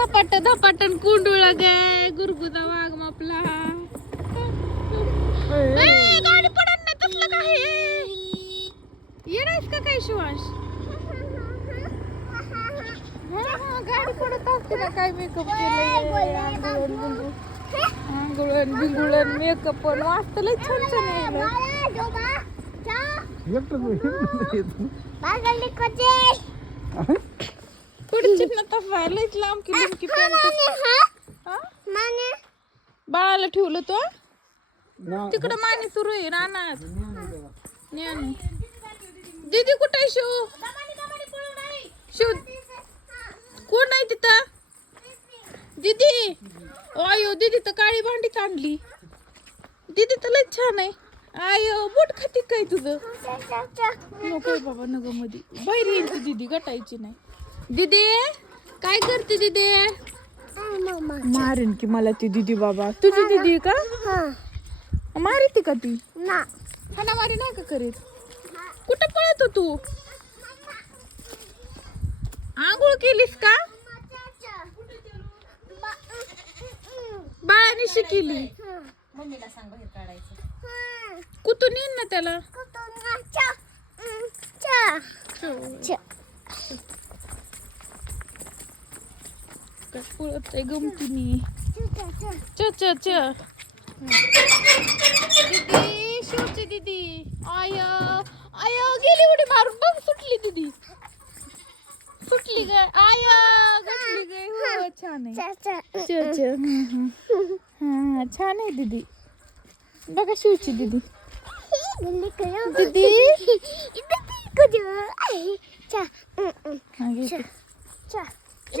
धपाट धपाटन कुंडुळ गे गुरगुजा वाघ मापला. गाडी पडत नाही तसलं काय येणारच का काय शिवांश? गाडी पडत असते ना काय मेकअप केलं आंघोळण बिंगुळण मेकअप पण वाचत लय छान छान यायला. पुढची ना तफा लयच लांब की लिमकी बाळाला ठेवलं तो तिकडं माने सुरू आहे रानात. दीदी कुठे आहे शिव? शिव कोण आहे तिथं? दीदी आयो दीदी तर काळी भांडी आणली. दीदी तर लय छान आहे. आयो बोट खाती काय तुझं? नको बाबा नको मध्ये बाहेर यायची दीदी गटायची नाही. दीदी काय करते दीदी? मारेन की मला ती दीदी बाबा. तुझी दीदी का? मारते का ती? हाना मारी नाही का करीत? कुठं पळतो तू? आंघोळ केलीस का? बाळाने शिकली. मम्मीला सांग बाहेर काढायचं. कुठून येईन ना त्याला? पळत आहे गमतीने. च च च दीदी शिवची दीदी आय आय गेली उडी मारून बघ सुटली दीदी. सुटली ग आय गटली ग. हो छान आहे. च च हा छान आहे दीदी. बघा शिवची दीदी. दीदी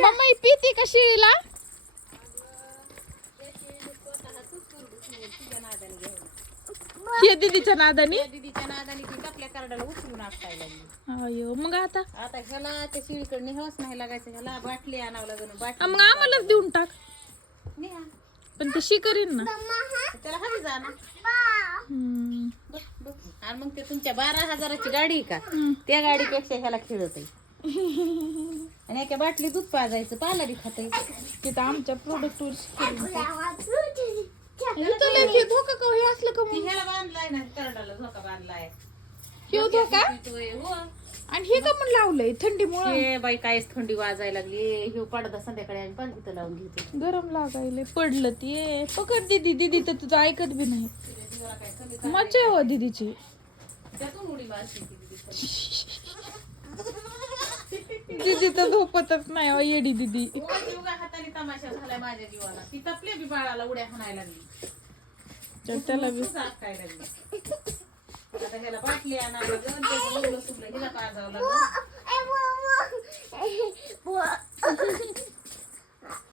मम्मा पिती का शिळीला? हे दीदीच्या नादानी दीदीच्या नादाने ती आपल्या कार्डाला उचलून आपटायला लागली. अयो मग आता ह्याला त्या शिळीकडे हवस नाही लागायचं. ह्याला बाटली आणावं लागेल. मग बाटली आम्हालाच देऊन टाक. नेहा. पण ते शिकरीन ना. त्याला हवी जा ना. हम्म. बघ बघ. आणि मग ते तुमच्या 12,000ची गाडी आहे का त्या गाडीपेक्षा ह्याला खेळत आहे. आणि एका बाटली दूध पाजायचं पाला बी खात. तिथं आमच्या प्रोडक्ट वर धोका का हे असलं का मग? ह्याला बांधलाय ना करडाला झोका बांधलाय. हे धोका हो. आणि हे का म्हणून लावलंय थंडीमुळे? हे बाई कायच थंडी वाजायला लागली. हे पडदा संध्याकाळी आम्ही पण तिथं लावून घेतो. गरम लागायले पडलं ते. पकड दीदी. दीदी तर तुझं ऐकत बी नाही. मजा हो दीदीची. त्यातून उडी मारते दीदी तर झोपतच नाही हो येडी दीदी. हाताने तमाशा झालाय माझ्या जीवाला. ती तपले बी बाळाला उड्या हाणायला लागली. त्याला बी काय लागली. आता ह्याला बाटली आणावं लागेल. त्याचं मुलं सुटलं हिला पाजावं लागेल.